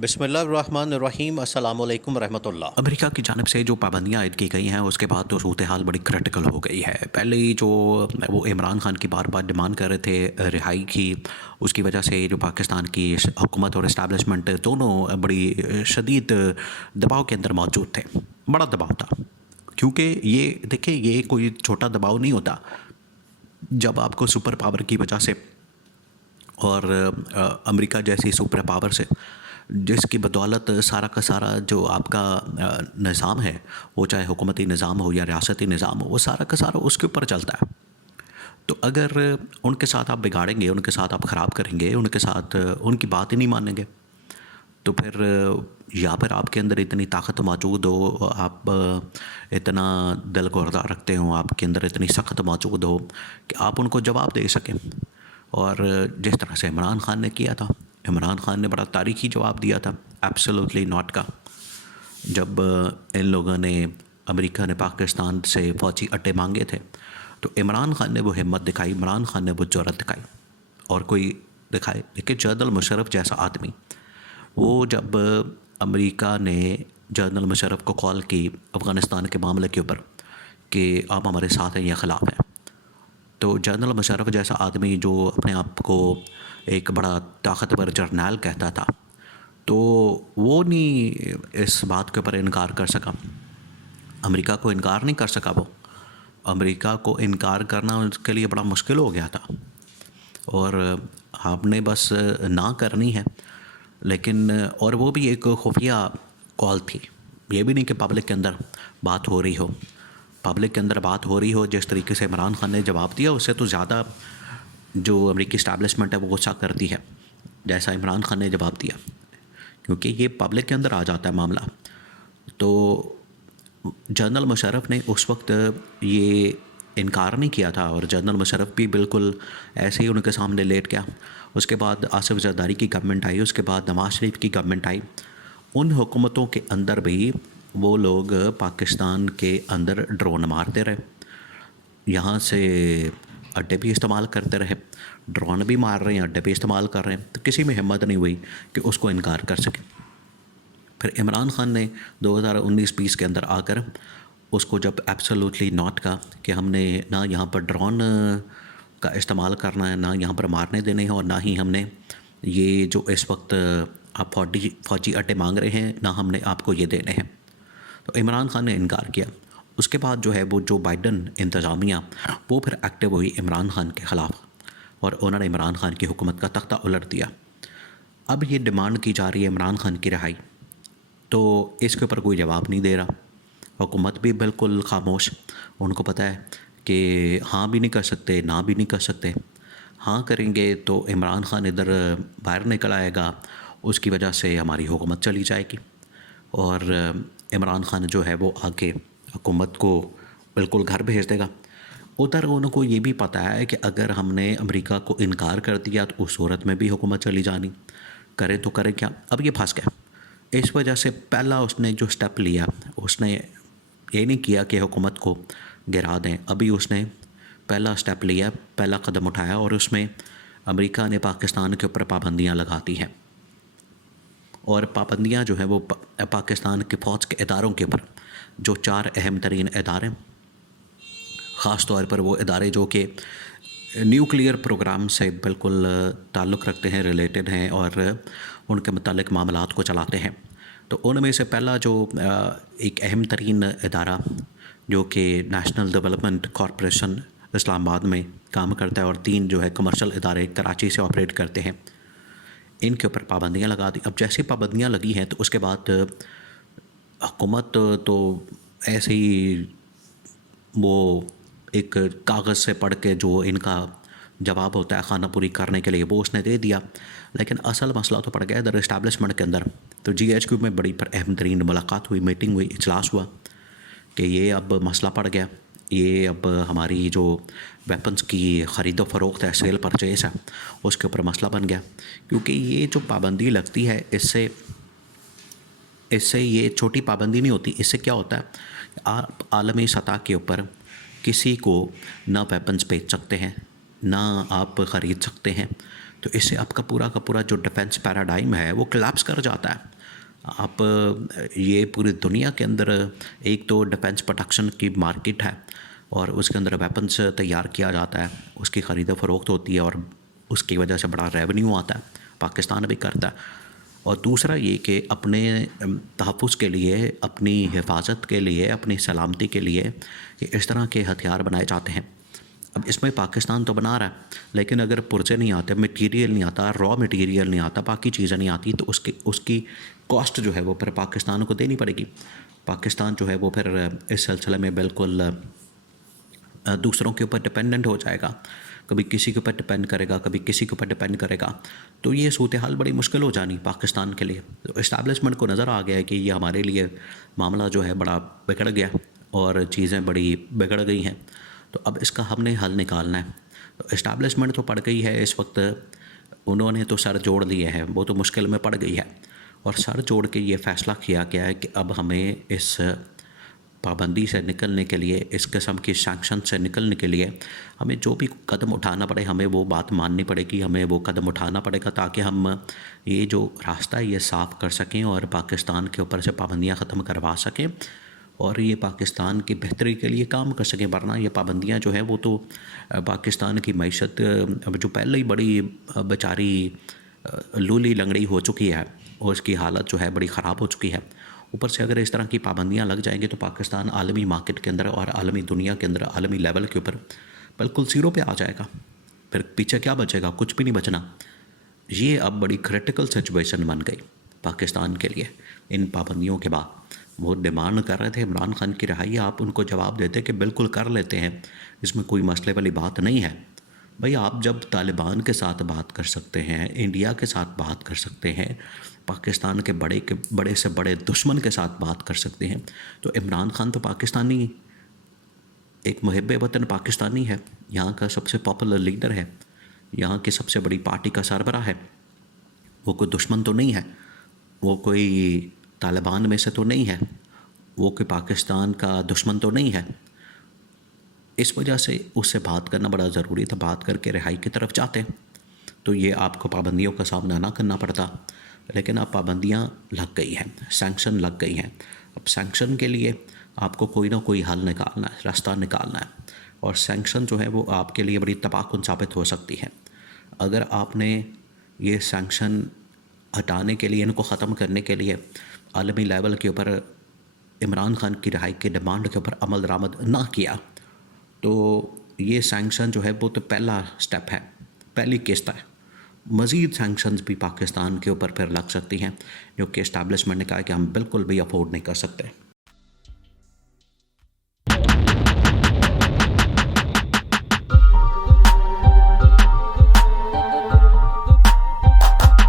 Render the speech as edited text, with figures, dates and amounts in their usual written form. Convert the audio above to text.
بسم اللہ الرحمن الرحیم، السلام علیکم ورحمۃ اللہ۔ امریکہ کی جانب سے جو پابندیاں عائد کی گئی ہیں اس کے بعد تو صورتحال بڑی کریٹیکل ہو گئی ہے۔ پہلے ہی جو وہ عمران خان کی بار بار ڈیمانڈ کر رہے تھے رہائی کی، اس کی وجہ سے جو پاکستان کی حکومت اور اسٹیبلشمنٹ دونوں بڑی شدید دباؤ کے اندر موجود تھے۔ بڑا دباؤ تھا، کیونکہ یہ دیکھیں یہ کوئی چھوٹا دباؤ نہیں ہوتا جب آپ کو سپر پاور کی وجہ سے اور امریکہ جیسی سپر پاور سے جس کی بدولت سارا کا سارا جو آپ کا نظام ہے، وہ چاہے حکومتی نظام ہو یا ریاستی نظام ہو، وہ سارا کا سارا اس کے اوپر چلتا ہے۔ تو اگر ان کے ساتھ آپ بگاڑیں گے، ان کے ساتھ آپ خراب کریں گے، ان کے ساتھ ان کی بات ہی نہیں مانیں گے، تو پھر یا پھر آپ کے اندر اتنی طاقت موجود ہو، آپ اتنا دل گردہ رکھتے ہوں، آپ کے اندر اتنی سخت موجود ہو کہ آپ ان کو جواب دے سکیں۔ اور جس طرح سے عمران خان نے کیا تھا، عمران خان نے بڑا تاریخی جواب دیا تھا ایبسولوٹلی ناٹ کا، جب ان لوگوں نے امریکہ نے پاکستان سے فوجی اڈے مانگے تھے تو عمران خان نے وہ ہمت دکھائی، عمران خان نے وہ جرأت دکھائی اور کوئی دکھائے۔ لیکن جنرل مشرف جیسا آدمی، وہ جب امریکہ نے جنرل مشرف کو کال کی افغانستان کے معاملے کے اوپر کہ آپ ہمارے ساتھ ہیں یا خلاف ہیں، تو جنرل مشرف جیسا آدمی جو اپنے آپ کو ایک بڑا طاقتور جرنیل کہتا تھا، تو وہ نہیں اس بات کے اوپر انکار کر سکا، امریکہ کو انکار نہیں کر سکا۔ وہ امریکہ کو انکار کرنا اس کے لیے بڑا مشکل ہو گیا تھا، اور آپ نے بس نہ کرنی ہے۔ لیکن اور وہ بھی ایک خفیہ کال تھی، یہ بھی نہیں کہ پبلک کے اندر بات ہو رہی ہو، پبلک کے اندر بات ہو رہی ہو۔ جس طریقے سے عمران خان نے جواب دیا، اس سے تو زیادہ جو امریکی اسٹیبلشمنٹ ہے وہ غصہ کرتی ہے جیسا عمران خان نے جواب دیا، کیونکہ یہ پبلک کے اندر آ جاتا ہے معاملہ۔ تو جنرل مشرف نے اس وقت یہ انکار نہیں کیا تھا، اور جنرل مشرف بھی بالکل ایسے ہی ان کے سامنے لیٹ گیا۔ اس کے بعد آصف زرداری کی گورنمنٹ آئی، اس کے بعد نواز شریف کی گورنمنٹ آئی۔ ان حکومتوں کے اندر بھی وہ لوگ پاکستان کے اندر ڈرون مارتے رہے، یہاں سے اڈے بھی استعمال کرتے رہے، ڈرون بھی مار رہے ہیں، اڈے بھی استعمال کر رہے ہیں، تو کسی میں ہمت نہیں ہوئی کہ اس کو انکار کر سکے۔ پھر عمران خان نے 2019-20 کے اندر آ کر اس کو جب ایبسولوٹلی ناٹ کا کہ ہم نے نہ یہاں پر ڈرون کا استعمال کرنا ہے، نہ یہاں پر مارنے دینے ہیں، اور نہ ہی ہم نے یہ جو اس وقت آپ فوجی اڈے مانگ رہے ہیں، نہ ہم نے آپ کو یہ دینے ہیں، تو عمران خان نے انکار کیا۔ اس کے بعد جو ہے وہ جو بائیڈن انتظامیہ وہ پھر ایکٹیو ہوئی عمران خان کے خلاف، اور انہوں نے عمران خان کی حکومت کا تختہ الٹ دیا۔ اب یہ ڈیمانڈ کی جا رہی ہے عمران خان کی رہائی، تو اس کے اوپر کوئی جواب نہیں دے رہا، حکومت بھی بالکل خاموش۔ ان کو پتہ ہے کہ ہاں بھی نہیں کر سکتے، نہ بھی نہیں کر سکتے۔ ہاں کریں گے تو عمران خان ادھر باہر نکل آئے گا، اس کی وجہ سے ہماری حکومت چلی جائے گی، اور عمران خان جو ہے وہ آگے حکومت کو بالکل گھر بھیج دے گا۔ ادھر ان کو یہ بھی پتہ ہے کہ اگر ہم نے امریکہ کو انکار کر دیا تو اس صورت میں بھی حکومت چلی جانی، کرے تو کرے کیا۔ اب یہ پھنس گیا، اس وجہ سے پہلا اس نے جو سٹیپ لیا، اس نے یہ نہیں کیا کہ حکومت کو گرا دیں، ابھی اس نے پہلا سٹیپ لیا، پہلا قدم اٹھایا، اور اس میں امریکہ نے پاکستان کے اوپر پابندیاں لگاتی ہیں، اور پابندیاں جو ہیں وہ پاکستان کے فوج کے اداروں کے اوپر، جو 4 اہم ترین ادارے، خاص طور پر وہ ادارے جو کہ نیوکلیئر پروگرام سے بالکل تعلق رکھتے ہیں، ریلیٹڈ ہیں، اور ان کے متعلق معاملات کو چلاتے ہیں۔ تو ان میں سے پہلا جو ایک اہم ترین ادارہ جو کہ نیشنل ڈیولپمنٹ کارپوریشن اسلام آباد میں کام کرتا ہے، اور 3 جو ہے کمرشل ادارے کراچی سے آپریٹ کرتے ہیں، ان کے اوپر پابندیاں لگا دی۔ اب جیسی پابندیاں لگی ہیں تو اس کے بعد حکومت تو ایسے ہی وہ ایک کاغذ سے پڑھ کے جو ان کا جواب ہوتا ہے خانہ پوری کرنے کے لیے وہ اس نے دے دیا، لیکن اصل مسئلہ تو پڑ گیا ادھر اسٹیبلشمنٹ کے اندر۔ تو GHQ میں بڑی پر اہم ترین ملاقات ہوئی، میٹنگ ہوئی، اجلاس ہوا کہ یہ اب مسئلہ پڑ گیا، یہ اب ہماری جو ویپنز کی خرید و فروخت ہے، سیل پرچیز ہے، اس کے اوپر مسئلہ بن گیا، کیونکہ یہ جو پابندی لگتی ہے اس سے یہ چھوٹی پابندی نہیں ہوتی۔ اس سے کیا ہوتا ہے، آپ عالمی سطح کے اوپر کسی کو نہ ویپنز بیچ سکتے ہیں، نہ آپ خرید سکتے ہیں، تو اس سے آپ کا پورا جو ڈیفنس پیراڈائم ہے وہ کلیپس کر جاتا ہے۔ آپ یہ پوری دنیا کے اندر ایک تو ڈیفنس پروڈکشن کی مارکیٹ ہے اور اس کے اندر ویپنس تیار کیا جاتا ہے، اس کی خرید و فروخت ہوتی ہے اور اس کی وجہ سے بڑا ریونیو آتا ہے، پاکستان بھی کرتا ہے۔ اور دوسرا یہ کہ اپنے تحفظ کے لیے، اپنی حفاظت کے لیے، اپنی سلامتی کے لیے کہ اس طرح کے ہتھیار بنائے جاتے ہیں۔ اب اس میں پاکستان تو بنا رہا ہے، لیکن اگر پرزے نہیں آتے، مٹیریل نہیں آتا، را مٹیریل نہیں آتا، باقی چیزیں نہیں آتی، تو اس کی کاسٹ جو ہے وہ پھر پاکستان کو دینی پڑے گی۔ پاکستان جو ہے وہ پھر اس سلسلے میں بالکل دوسروں کے اوپر ڈپینڈنٹ ہو جائے گا، کبھی کسی کے اوپر ڈپینڈ کرے گا، کبھی کسی کے اوپر ڈپینڈ کرے گا، تو یہ صورتحال بڑی مشکل ہو جانی پاکستان کے لیے۔ تو اسٹیبلشمنٹ کو نظر آ گیا ہے کہ یہ ہمارے لیے معاملہ جو ہے بڑا بگڑ گیا اور چیزیں بڑی بگڑ گئی ہیں، تو اب اس کا ہم نے حل نکالنا ہے۔ تو اسٹیبلشمنٹ تو پڑ گئی ہے اس وقت، انہوں نے تو سر جوڑ لیے ہیں، وہ تو مشکل میں پڑ گئی ہے، اور سر جوڑ کے یہ فیصلہ کیا گیا ہے کہ اب ہمیں اس پابندی سے نکلنے کے لیے، اس قسم کی سینکشن سے نکلنے کے لیے ہمیں جو بھی قدم اٹھانا پڑے، ہمیں وہ بات ماننی پڑے گی، ہمیں وہ قدم اٹھانا پڑے گا تاکہ ہم یہ جو راستہ ہے یہ صاف کر سکیں اور پاکستان کے اوپر سے پابندیاں ختم کروا سکیں اور یہ پاکستان کی بہتری کے لیے کام کر سکیں۔ ورنہ یہ پابندیاں جو ہیں وہ تو پاکستان کی معیشت جو پہلے ہی بڑی بیچاری لولی لنگڑی ہو چکی ہے اور اس کی حالت جو ہے بڑی خراب ہو چکی ہے، اوپر سے اگر اس طرح کی پابندیاں لگ جائیں گے تو پاکستان عالمی مارکیٹ کے اندر اور عالمی دنیا کے اندر، عالمی لیول کے اوپر بالکل زیرو پہ آ جائے گا، پھر پیچھے کیا بچے گا؟ کچھ بھی نہیں بچنا۔ یہ اب بڑی کریٹیکل سچویشن بن گئی پاکستان کے لیے ان پابندیوں کے بعد۔ وہ ڈیمانڈ کر رہے تھے عمران خان کی رہائی، آپ ان کو جواب دیتے کہ بالکل کر لیتے ہیں، اس میں کوئی مسئلے والی بات نہیں ہے۔ بھئی آپ جب طالبان کے ساتھ بات کر سکتے ہیں، انڈیا کے ساتھ بات کر سکتے ہیں، پاکستان کے بڑے سے بڑے دشمن کے ساتھ بات کر سکتے ہیں، تو عمران خان تو پاکستانی، ایک محب وطن پاکستانی ہے، یہاں کا سب سے پاپولر لیڈر ہے، یہاں کی سب سے بڑی پارٹی کا سربراہ ہے، وہ کوئی دشمن تو نہیں ہے، وہ کوئی طالبان میں سے تو نہیں ہے، وہ کوئی پاکستان کا دشمن تو نہیں ہے۔ اس وجہ سے اس سے بات کرنا بڑا ضروری تھا، بات کر کے رہائی کی طرف جاتے تو یہ آپ کو پابندیوں کا سامنا نہ کرنا پڑتا، لیکن اب پابندیاں لگ گئی ہیں، سینکشن لگ گئی ہیں۔ اب سینکشن کے لیے آپ کو کوئی نہ کوئی حل نکالنا ہے، راستہ نکالنا ہے، اور سینکشن جو ہے وہ آپ کے لیے بڑی تباہ کن ثابت ہو سکتی ہے۔ اگر آپ نے یہ سینکشن ہٹانے کے لیے، ان کو ختم کرنے کے لیے عالمی لیول کے اوپر عمران خان کی رہائی کے ڈیمانڈ کے اوپر عمل درآمد نہ کیا تو یہ سینکشن جو ہے وہ تو پہلا سٹیپ ہے، پہلی قسط ہے۔ مزید سینکشنز بھی پاکستان کے اوپر پھر لگ سکتی ہیں جو کہ اسٹیبلشمنٹ نے کہا کہ ہم بالکل بھی افورڈ نہیں کر سکتے۔